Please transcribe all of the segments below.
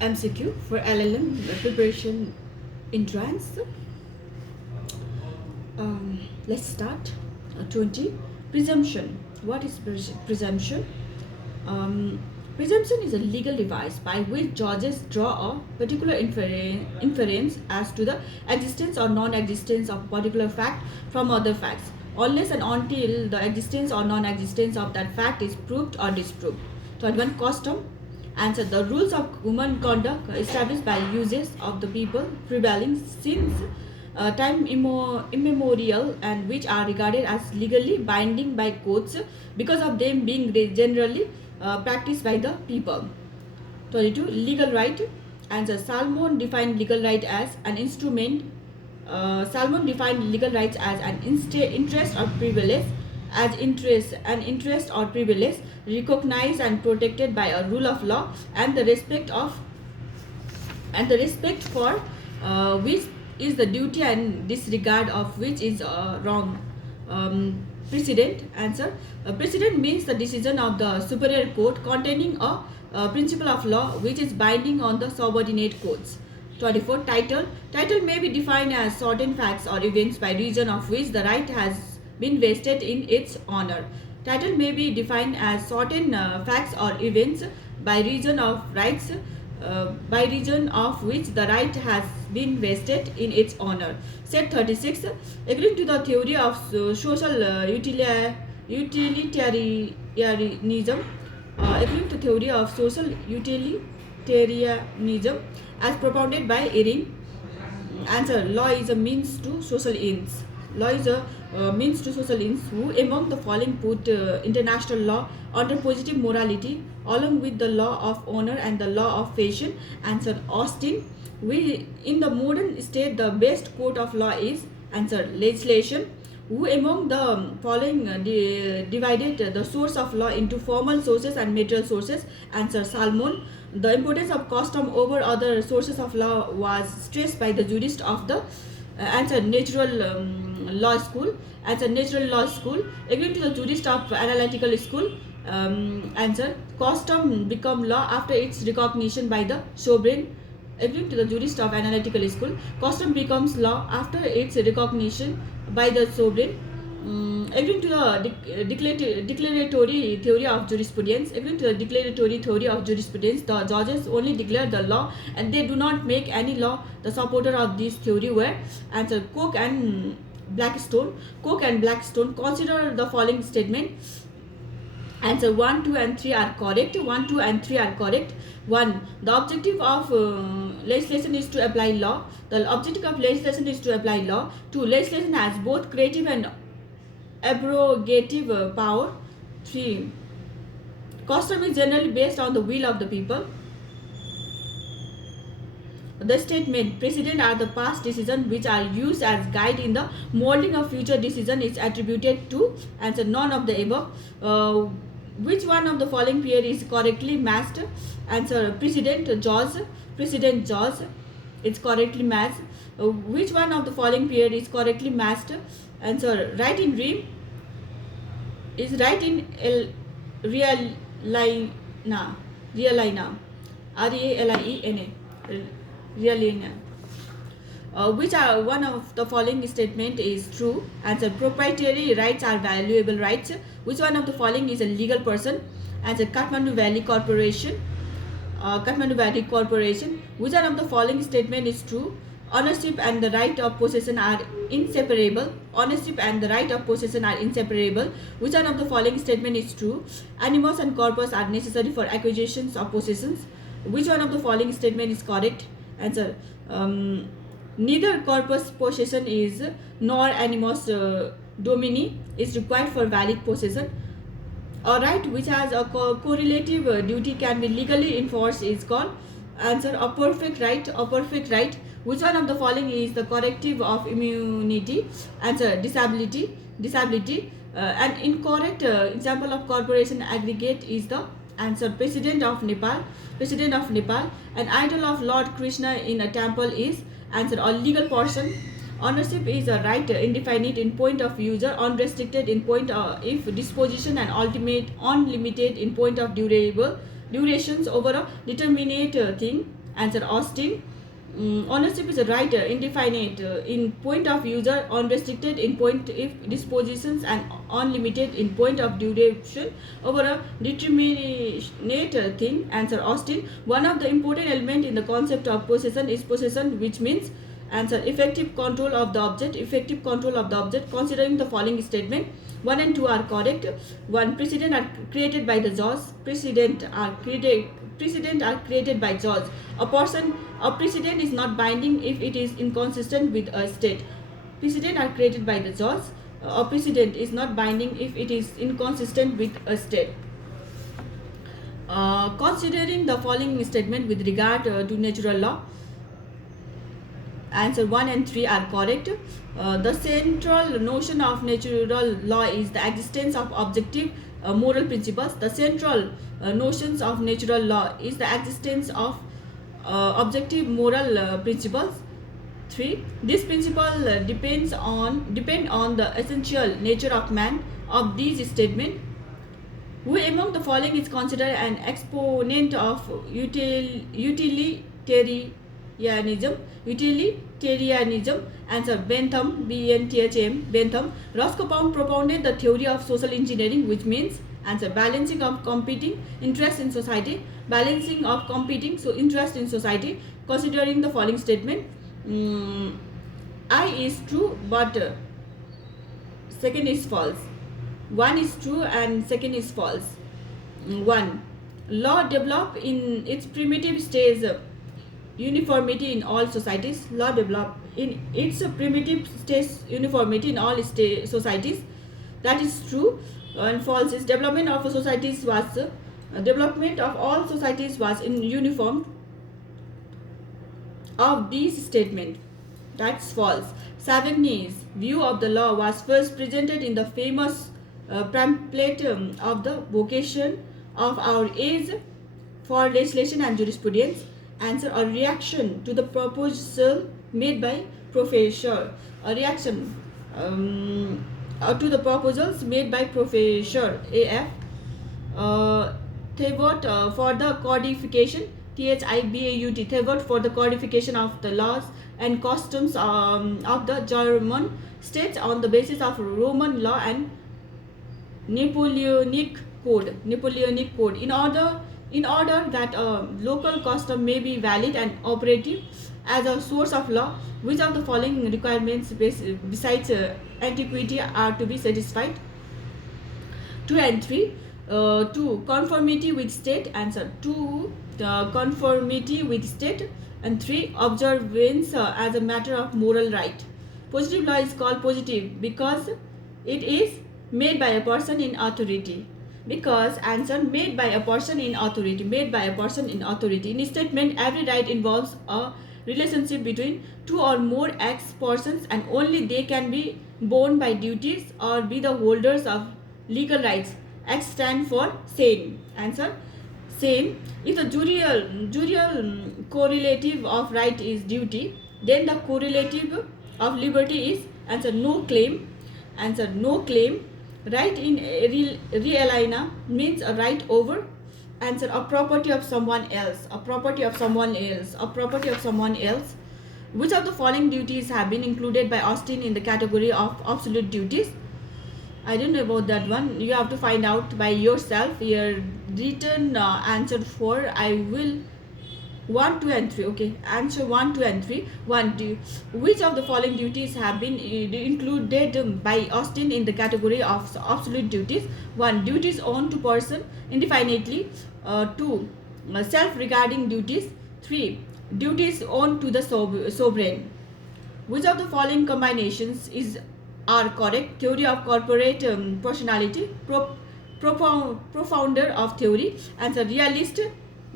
MCQ for LLM preparation entrance. Let's start. 20. Presumption. What is presumption? Um, Presumption is a legal device by which judges draw a particular inference as to the existence or non-existence of a particular fact from other facts, unless and until the existence or non-existence of that fact is proved or disproved. 21. Custom. Answer. The rules of human conduct established by uses of the people prevailing since time immemorial, and which are regarded as legally binding by courts because of them being generally practiced by the people. 22. Legal right. Answer. Salmon defined legal right as an instrument. Salmon defined legal rights as an interest or privilege, as an interest or privilege recognized and protected by a rule of law, and the respect for which is the duty and disregard of which is wrong. Precedent. Answer. Precedent means the decision of the superior court containing a principle of law which is binding on the subordinate courts. 24. Title. Title may be defined as certain facts or events by reason of which the right has been vested in its honor. Title may be defined as certain facts or events by reason of rights by reason of which the right has been vested in its honor. Set 36. According to the theory of social utilitarianism, according to theory of social utilitarianism as propounded by Ehring. Answer. Law is a means to social ends. Law is a means to social ends. Who among the following put international law under positive morality along with the law of honor and the law of fashion? Answer. Austin. We in the modern state the best court of law is? Answer. Legislation. Who among the following divided the source of law into formal sources and material sources? Answer. Salmon. The importance of custom over other sources of law was stressed by the jurist of the answer. Natural law school. Answer. Natural law school. According to the jurist of analytical school. Answer. Custom become law after its recognition by the sovereign. According to the jurist of analytical school, custom becomes law after its recognition by the sovereign. According to the declaratory theory of jurisprudence, according to the declaratory theory of jurisprudence, the judges only declare the law and they do not make any law. The supporter of this theory were answer. Coke and Blackstone. Coke and Blackstone consider the following statement. Answer. 1, 2 and 3 are correct. 1, 2 and 3 are correct. 1. The objective of legislation is to apply law. The objective of legislation is to apply law. 2. Legislation has both creative and abrogative power. 3. Custom is generally based on the will of the people. The statement precedent are the past decisions which are used as guide in the molding of future decision is attributed to? Answer. None of the above. Which one of the following pair is correctly matched? Answer. Precedent Jaws. Precedent Jaws. It's correctly matched. Which one of the following pair is correctly matched? Answer. Right in dream is right in Realina. Realina. Realina. Realina. Which are one of the following statement is true? Answer. Proprietary rights are valuable rights. Which one of the following is a legal person? Answer. Kathmandu Valley Corporation. Kathmandu Valley Corporation. Which one of the following statement is true? Ownership and the right of possession are inseparable. Ownership and the right of possession are inseparable. Which one of the following statement is true? Animus and corpus are necessary for acquisitions of possessions. Which one of the following statement is correct? Answer. Neither corpus possession is nor animus domini is required for valid possession. A right which has a correlative duty can be legally enforced is called? Answer. A perfect right. A perfect right. Which one of the following is the corrective of immunity? Answer. Disability. Disability. An incorrect example of corporation aggregate is the answer. President of Nepal. President of Nepal. An idol of Lord Krishna in a temple is? Answer. A legal person. Ownership is a right indefinite in point of user, unrestricted in point if disposition, and ultimate unlimited in point of durations over a determinate thing. Answer Austin. Ownership is a right indefinite in point of user, unrestricted in point if dispositions, and unlimited in point of duration over a determinate thing. Answer Austin. One of the important element in the concept of possession is possession, which means answer effective control of the object. Effective control of the object. Considering the following statement, 1 and 2 are correct. 1. Precedent are created by the judge. Precedent are created by judge. A precedent is not binding if it is inconsistent with a state. Precedent are created by the judge. A precedent is not binding if it is inconsistent with a state. Considering the following statement with regard to natural law, answer 1 and 3 are correct. The central notion of natural law is the existence of objective moral principles. The central notions of natural law is the existence of objective moral principles. 3. This principle depend on the essential nature of man. Of these statements, who among the following is considered an exponent of utilitarianism? Utilitarianism. Answer Bentham, Bentham. Bentham. Roscoe propounded the theory of social engineering, which means answer balancing of competing interests in society. Balancing of competing interest in society. Considering the following statement, I is true, but second is false. 1 is true and second is false. 1. Law develop in its primitive stage uniformity in all societies. Law develop in its primitive stage uniformity in all societies. That is true. And false is development of all societies was in uniform. Of these statement, that's false. Savigny's view of the law was first presented in the famous pamphlet of the vocation of our age for legislation and jurisprudence. Answer a reaction to the proposal made by Professor. A reaction to the proposals made by Professor A.F. Thebaud for the codification. Thibaut. Thebaud for the codification of the laws and customs of the German states on the basis of Roman law and Napoleonic Code. In order that a local custom may be valid and operative as a source of law, which of the following requirements besides antiquity are to be satisfied? 2 and 3. 2. Conformity with state. Answer 2. Conformity with state. And 3. Observance as a matter of moral right. Positive law is called positive because it is made by a person in authority. Because answer made by a person in authority. In statement, every right involves a relationship between two or more ex persons, and only they can be bound by duties or be the holders of legal rights. X stand for sane. Answer sane. If the jurial correlative of right is duty, then the correlative of liberty is answer no claim. Answer no claim. Right in realina means a right over. Answer a property of someone else. Which of the following duties have been included by Austin in the category of absolute duties? I don't know about that one. You have to find out by yourself. Here written answer for I will 1, 2 and 3. Okay, answer 1, 2 and 3. 1. Which of the following duties have been included by Austin in the category of absolute duties? 1. Duties owned to person indefinitely. 2. Self-regarding duties. 3. Duties owned to the sovereign. Which of the following combinations are correct? Theory of corporate personality. Profounder of theory. Answer realist.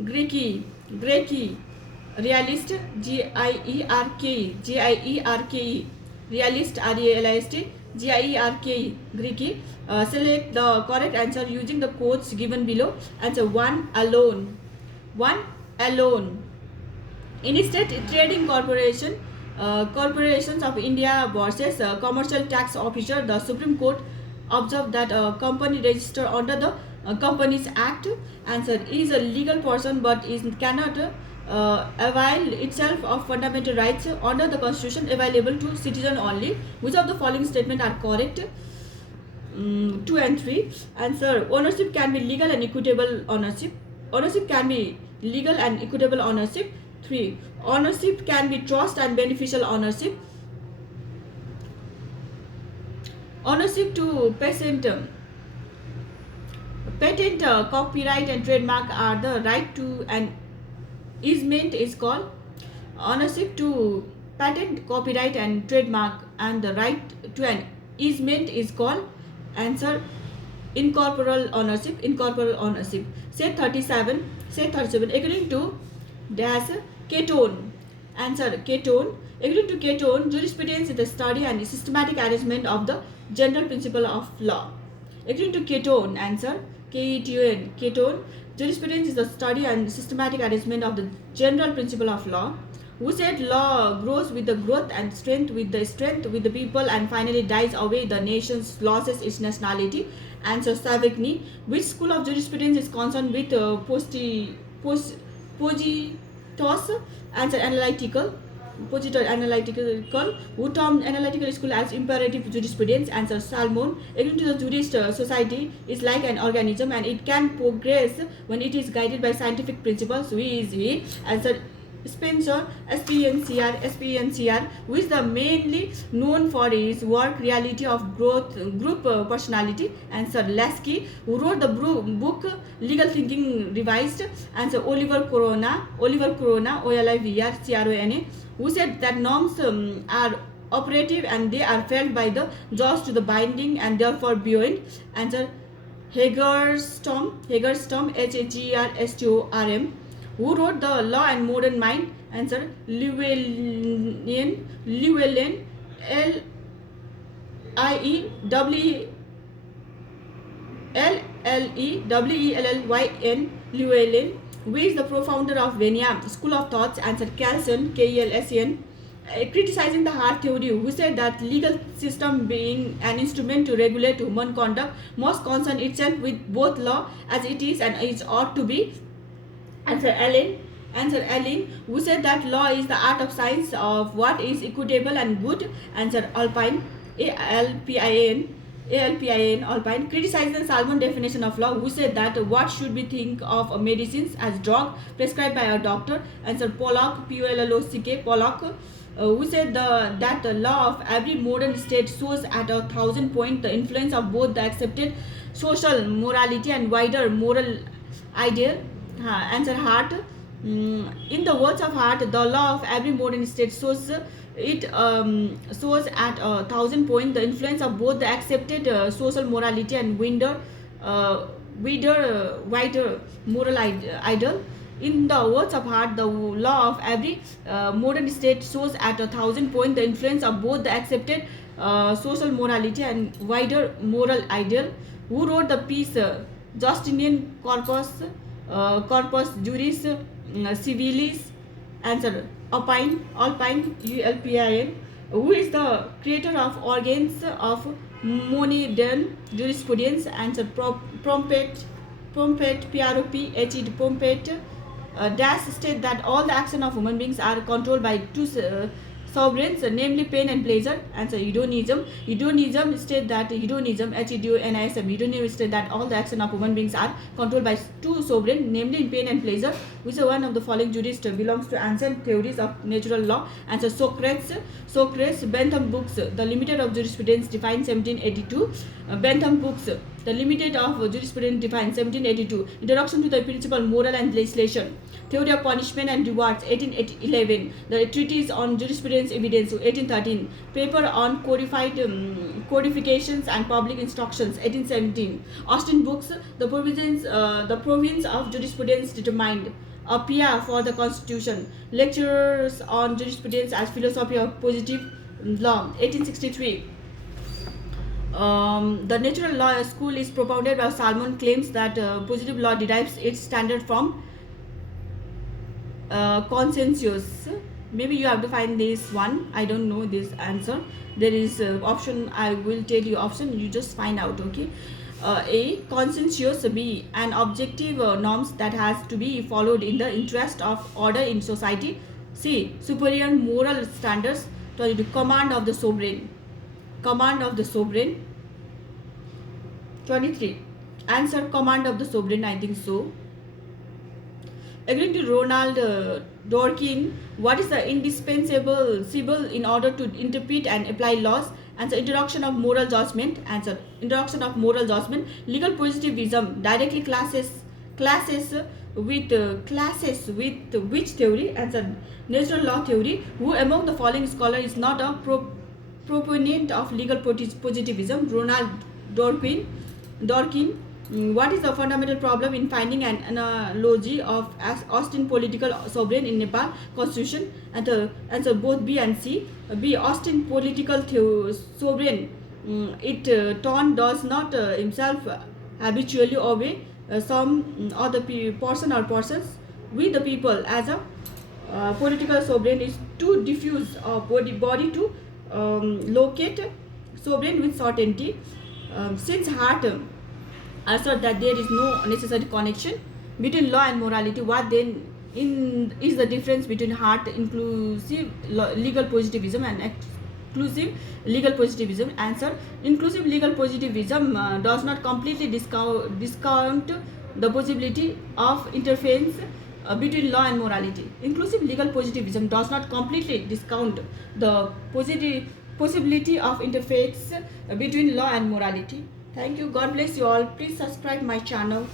Greeky. Realist. Gierke. Realist. Realist. Gierke. Greeky. Select the correct answer using the codes given below. Answer 1 alone. Interstate Trading Corporation. Corporations of India versus Commercial Tax Officer. The Supreme Court observed that a company registered under the Companies Act. Answer is a legal person but cannot avail itself of fundamental rights under the constitution available to citizen only. Which of the following statement are correct? 2 and 3. Answer: ownership can be legal and equitable ownership. Ownership can be legal and equitable ownership. 3. Ownership can be trust and beneficial ownership. Ownership to patent, copyright and trademark are the right to an easement is called. Ownership to patent, copyright and trademark and the right to an easement is called. Answer: incorporeal ownership. Incorporeal ownership. Set 37. According to dash Ketone. Answer: Ketone. According to Ketone, jurisprudence is the study and systematic arrangement of the general principle of law. According to Ketone, answer Keton. Ketone, jurisprudence is the study and systematic arrangement of the general principle of law. Who said law grows with the growth and strength with the people and finally dies away the nation's loses its nationality? Answer: Savigny. Which school of jurisprudence is concerned with Positos? Answer: Analytical. Positor Analytical. Who termed analytical school as imperative jurisprudence? Answer: Salmon. According to the jurist, society is like an organism and it can progress when it is guided by scientific principles. Who is he? Answer: Spencer. SPENCR, who is the mainly known for his work Reality of Growth Group Personality. Answer: Lasky. Who wrote the book Legal Thinking Revised? Answer: Oliver Corona, OLIVER CRONA. Who said that norms are operative and they are felt by the jaws to the binding and therefore beyond? Answer: Hagerstorm, HAGERSTORM. Who wrote The Law and Modern Mind? Answer: Llewellyn, LLEWELLYN, Llewellyn. Who is the profounder of Venia School of Thoughts? Answer: Kelsen, KELSEN. Criticizing the heart theory, who said that legal system being an instrument to regulate human conduct must concern itself with both law as it is and it ought to be? Answer: Allen. Who said that law is the art of science of what is equitable and good? Answer: Alpine. ALPIN. Alpine. Criticizing the Salmon definition of law, who said that what should we think of medicines as drug prescribed by a doctor? Answer: Pollock, POLLOCK. Pollock. Who said that the law of every modern state shows at 1,000 points the influence of both the accepted social morality and wider moral ideal? Answer: Hart. In the words of Hart, the law of every modern state shows at 1,000 points the influence of both the accepted social morality and wider moral ideal. In the words of Hart, the law of every modern state shows at 1,000 points the influence of both the accepted social morality and wider moral ideal. Who wrote the piece Justinian Corpus Juris Civilis? Answer: Alpine, ULPIN. Who is the creator of organs of modern jurisprudence? Answer: Prompet, PROPHED, Prompet. Dash state that all the action of human beings are controlled by two sovereigns, namely pain and pleasure. Answer: Hedonism. Hedonism state that hedonism state that all the action of human beings are controlled by two sovereigns, namely pain and pleasure. Which one of the following jurists belongs to ancient theories of natural law? Answer: Socrates. Bentham books The Limited of Jurisprudence defined 1782. Bentham books The Limited of Jurisprudence defined 1782. Introduction to the Principle Moral and Legislation. Theory of Punishment and Rewards 1811. The Treatise on Jurisprudence Evidence 1813. Paper on Codifications and Public Instructions 1817. Austin books The Province of Jurisprudence Determined. A PIA for the Constitution. Lectures on Jurisprudence as Philosophy of Positive Law 1863. The natural law school is propounded by Salmon, claims that positive law derives its standard from consensus. Maybe you have to find this one. I don't know this answer. There is option. I will tell you option. You just find out. Okay. A. Consensus. B. An objective norms that has to be followed in the interest of order in society. C. Superior moral standards. 22. Command of the sovereign. Command of the sovereign. 23. Answer command of the sovereign. I think so. According to Ronald Dworkin, what is the indispensable civil in order to interpret and apply laws? Answer introduction of moral judgment. Answer introduction of moral judgment. Legal positivism directly classes with which theory? Answer natural law theory. Who among the following scholars is not a proponent of legal positivism? Ronald Dworkin. What is the fundamental problem in finding an analogy of Austin political sovereign in Nepal constitution? And the answer both B and C. B. Austin political sovereign. Ton does not himself habitually obey some other person or persons. We the people as a political sovereign is too diffuse body to locate sovereign with certainty. Since Hart assert that there is no necessary connection between law and morality, what then is the difference between Hart inclusive legal positivism and exclusive legal positivism? Answer inclusive legal positivism does not completely discount the possibility of interference between law and morality. Inclusive legal positivism does not completely discount the possibility of interference between law and morality. Thank you. God bless you all. Please subscribe my channel.